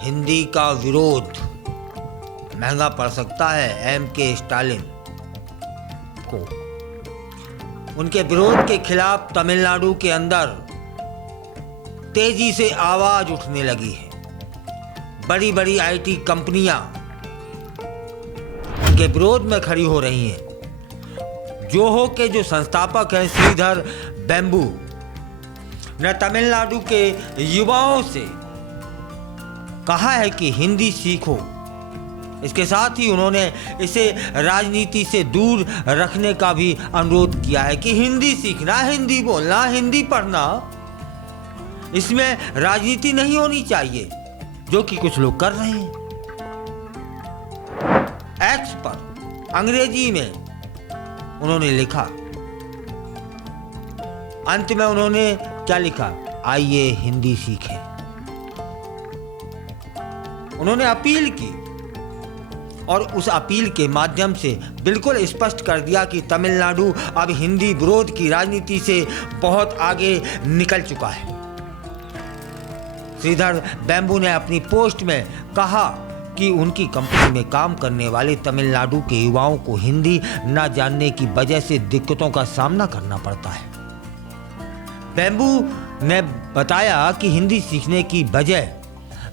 हिंदी का विरोध महंगा पड़ सकता है M.K. स्टालिन को। उनके विरोध के खिलाफ तमिलनाडु के अंदर तेजी से आवाज उठने लगी है। बड़ी बड़ी IT कंपनियां उनके विरोध में खड़ी हो रही हैं। जोहो के जो संस्थापक हैं श्रीधर बेम्बू ने तमिलनाडु के युवाओं से कहा है कि हिंदी सीखो। इसके साथ ही उन्होंने इसे राजनीति से दूर रखने का भी अनुरोध किया है कि हिंदी सीखना, हिंदी बोलना, हिंदी पढ़ना, इसमें राजनीति नहीं होनी चाहिए, जो कि कुछ लोग कर रहे हैं। एक्स पर अंग्रेजी में उन्होंने लिखा, अंत में उन्होंने क्या लिखा, आइए हिंदी सीखें। उन्होंने अपील की और उस अपील के माध्यम से बिल्कुल स्पष्ट कर दिया कि तमिलनाडु अब हिंदी विरोध की राजनीति से बहुत आगे निकल चुका है। श्रीधर बेम्बू ने अपनी पोस्ट में कहा कि उनकी कंपनी में काम करने वाले तमिलनाडु के युवाओं को हिंदी न जानने की वजह से दिक्कतों का सामना करना पड़ता है। बेम्बू ने बताया कि हिंदी सीखने की वजह,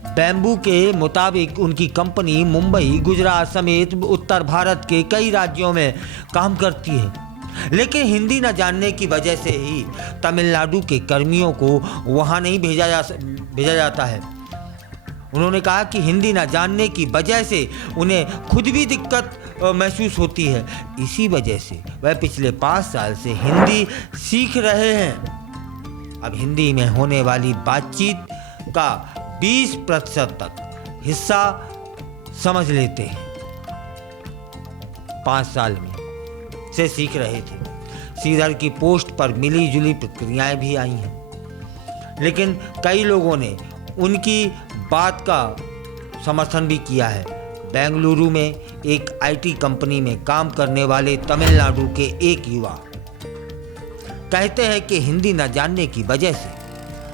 बेम्बू के मुताबिक उनकी कंपनी मुंबई, गुजरात समेत उत्तर भारत के कई राज्यों में काम करती है, लेकिन हिंदी न जानने की वजह से ही तमिलनाडु के कर्मियों को वहां नहीं भेजा जाता है। उन्होंने कहा कि हिंदी न जानने की वजह से उन्हें खुद भी दिक्कत महसूस होती है। इसी वजह से वह पिछले 5 साल से हिंदी सीख रहे हैं। अब हिंदी में होने वाली बातचीत का 20% तक हिस्सा समझ लेते हैं। 5 साल में से सीख रहे थे। श्रीधर की पोस्ट पर मिली जुली प्रतिक्रियाएं भी आई हैं, लेकिन कई लोगों ने उनकी बात का समर्थन भी किया है। बेंगलुरु में एक IT कंपनी में काम करने वाले तमिलनाडु के एक युवा कहते हैं कि हिंदी न जानने की वजह से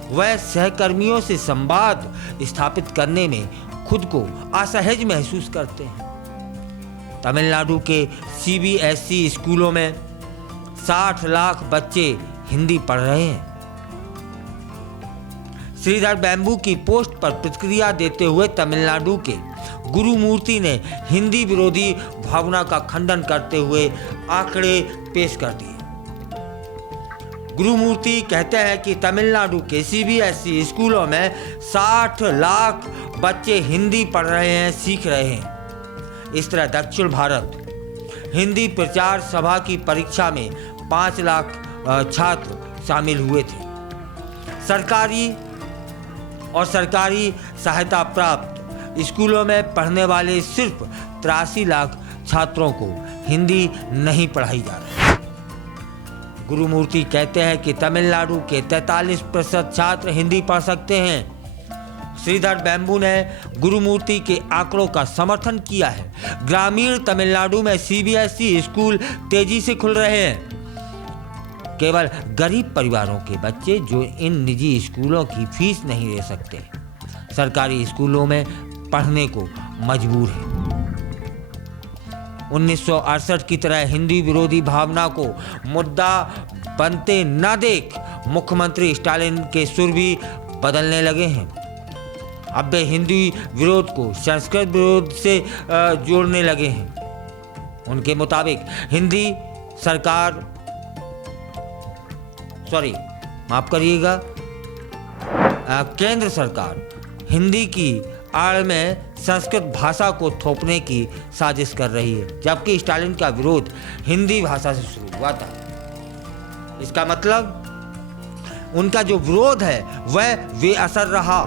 वह सहकर्मियों से संवाद स्थापित करने में खुद को असहज महसूस करते हैं। तमिलनाडु के CBSE स्कूलों में 60 लाख बच्चे हिंदी पढ़ रहे हैं। श्रीधर बेम्बू की पोस्ट पर प्रतिक्रिया देते हुए तमिलनाडु के गुरुमूर्ति ने हिंदी विरोधी भावना का खंडन करते हुए आंकड़े पेश कर दिए। गुरुमूर्ति कहते हैं कि तमिलनाडु के CBSE स्कूलों में 60 लाख बच्चे हिंदी पढ़ रहे हैं, सीख रहे हैं। इस तरह दक्षिण भारत हिंदी प्रचार सभा की परीक्षा में 5 लाख छात्र शामिल हुए थे। सरकारी सहायता प्राप्त स्कूलों में पढ़ने वाले सिर्फ 83 लाख छात्रों को हिंदी नहीं पढ़ाई जा रही। गुरुमूर्ति कहते हैं कि तमिलनाडु के 43% छात्र हिंदी पढ़ सकते हैं। श्रीधर बेम्बू ने गुरुमूर्ति के आंकड़ों का समर्थन किया है। ग्रामीण तमिलनाडु में CBSE स्कूल तेजी से खुल रहे हैं। केवल गरीब परिवारों के बच्चे जो इन निजी स्कूलों की फीस नहीं दे सकते, सरकारी स्कूलों में पढ़ने को मजबूर हैं। 1968 की तरह हिंदी विरोधी भावना को मुद्दा बनते न देख मुख्यमंत्री स्टालिन के सुर भी बदलने लगे हैं। अब वे हिंदी विरोध को संस्कृत विरोध से जोड़ने लगे हैं। उनके मुताबिक केंद्र सरकार हिंदी की आड़ में संस्कृत भाषा को थोपने की साजिश कर रही है, जबकि स्टालिन का विरोध हिंदी भाषा से शुरू हुआ था। इसका मतलब उनका जो विरोध है वह बेअसर रहा।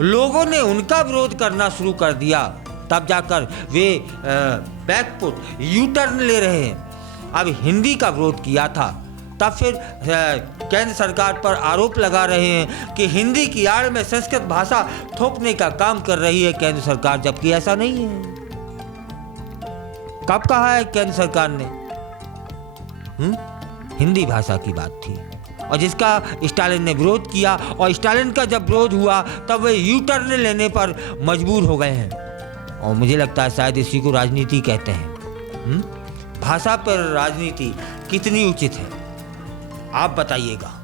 लोगों ने उनका विरोध करना शुरू कर दिया, तब जाकर वे बैकफुट यू-टर्न ले रहे हैं। अब हिंदी का विरोध किया था, तब फिर केंद्र सरकार पर आरोप लगा रहे हैं कि हिंदी की आड़ में संस्कृत भाषा थोपने का काम कर रही है केंद्र सरकार, जबकि ऐसा नहीं है। कब कहा है केंद्र सरकार ने? हिंदी भाषा की बात थी। और जिसका स्टालिन ने विरोध किया, और स्टालिन का जब विरोध हुआ तब वे यू टर्न लेने पर मजबूर हो गए हैं। और मुझे लगता है शायद इसी को राजनीति कहते हैं। भाषा पर राजनीति कितनी उचित है, आप बताइएगा।